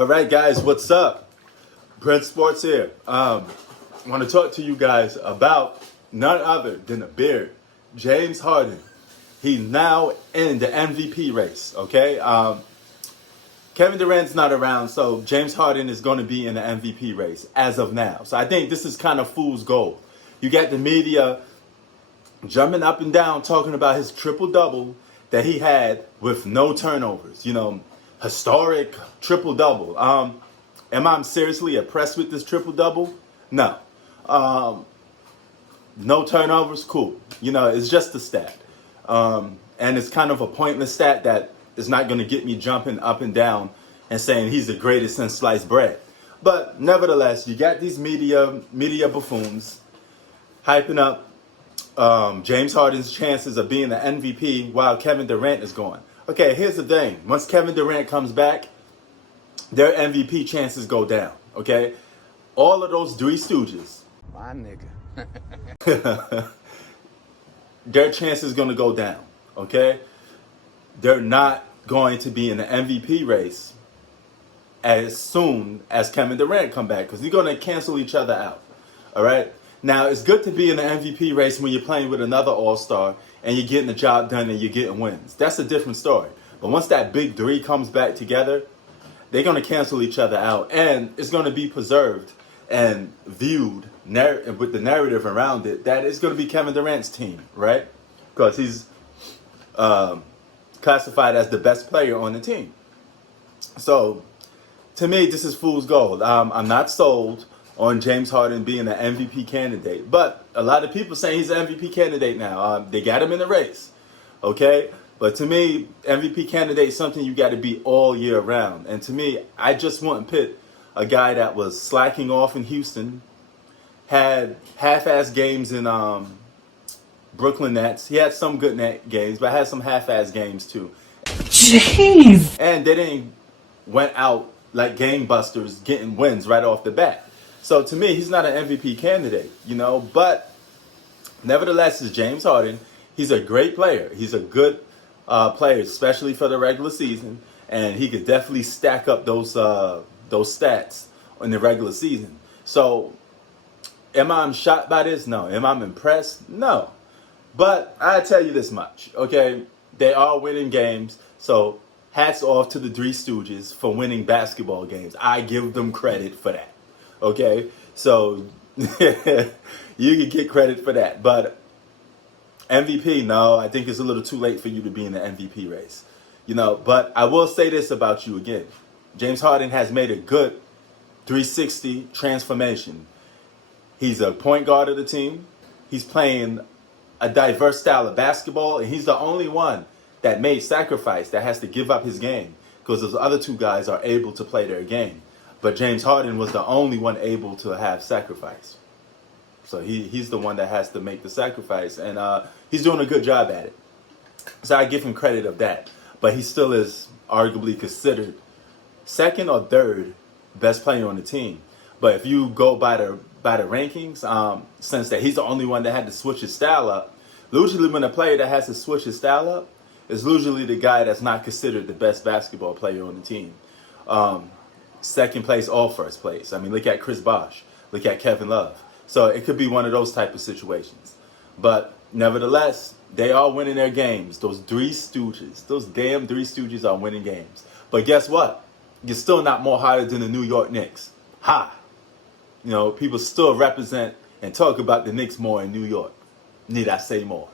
All right, guys, what's up? Prince Sports here. I want to talk to you guys about none other than the beard, James Harden. He's now in the MVP race, okay? Kevin Durant's not around, so James Harden is going to be in the MVP race as of now. So I think this is kind of fool's gold. You got the media jumping up and down talking about his triple-double that he had with no turnovers. You know, historic triple-double. Am I seriously impressed with this triple-double? No. No turnovers? Cool. You know, it's just a stat. And it's kind of a pointless stat that is not going to get me jumping up and down and saying he's the greatest since sliced bread. But nevertheless, you got these media buffoons hyping up James Harden's chances of being the MVP while Kevin Durant is gone. Okay, here's the thing. Once Kevin Durant comes back, their MVP chances go down, okay? All of those Three Stooges. My nigga. Their chances going to go down, okay? They're not going to be in the MVP race as soon as Kevin Durant come back because they're going to cancel each other out, all right? Now, it's good to be in the MVP race when you're playing with another all-star and you're getting the job done and you're getting wins. That's a different story. But once that big three comes back together, they're going to cancel each other out. And it's going to be preserved and viewed with the narrative around it that it's going to be Kevin Durant's team, right? Because he's classified as the best player on the team. So, to me, this is fool's gold. I'm not sold on James Harden being an MVP candidate. But a lot of people saying he's an MVP candidate now. They got him in the race, okay? But to me, MVP candidate is something you got to be all year round. And to me, I just wouldn't pit a guy that was slacking off in Houston, had half-ass games in Brooklyn Nets. He had some good net games, but had some half-ass games too. Jeez! And they didn't went out like game busters getting wins right off the bat. So to me, he's not an MVP candidate, you know, but nevertheless, it's James Harden. He's a great player. He's a good player, especially for the regular season, and he could definitely stack up those stats in the regular season. So am I shocked by this? No. Am I impressed? No. But I tell you this much, okay? They are winning games, so hats off to the Three Stooges for winning basketball games. I give them credit for that. Okay, so you can get credit for that. But MVP, no, I think it's a little too late for you to be in the MVP race. You know, but I will say this about you again. James Harden has made a good 360 transformation. He's a point guard of the team. He's playing a diverse style of basketball, and he's the only one that made sacrifice, that has to give up his game, because those other two guys are able to play their game. But James Harden was the only one able to have sacrifice. So he's the one that has to make the sacrifice. And he's doing a good job at it. So I give him credit of that. But he still is arguably considered second or third best player on the team. But if you go by the rankings, since that he's the only one that had to switch his style up, usually when a player that has to switch his style up is usually the guy that's not considered the best basketball player on the team. Second place or first place. I mean, look at Chris Bosh. Look at Kevin Love. So it could be one of those type of situations. But nevertheless, they are winning their games. Those Three Stooges. Those damn Three Stooges are winning games. But guess what? You're still not more hotter than the New York Knicks. Ha! You know, people still represent and talk about the Knicks more in New York. Need I say more?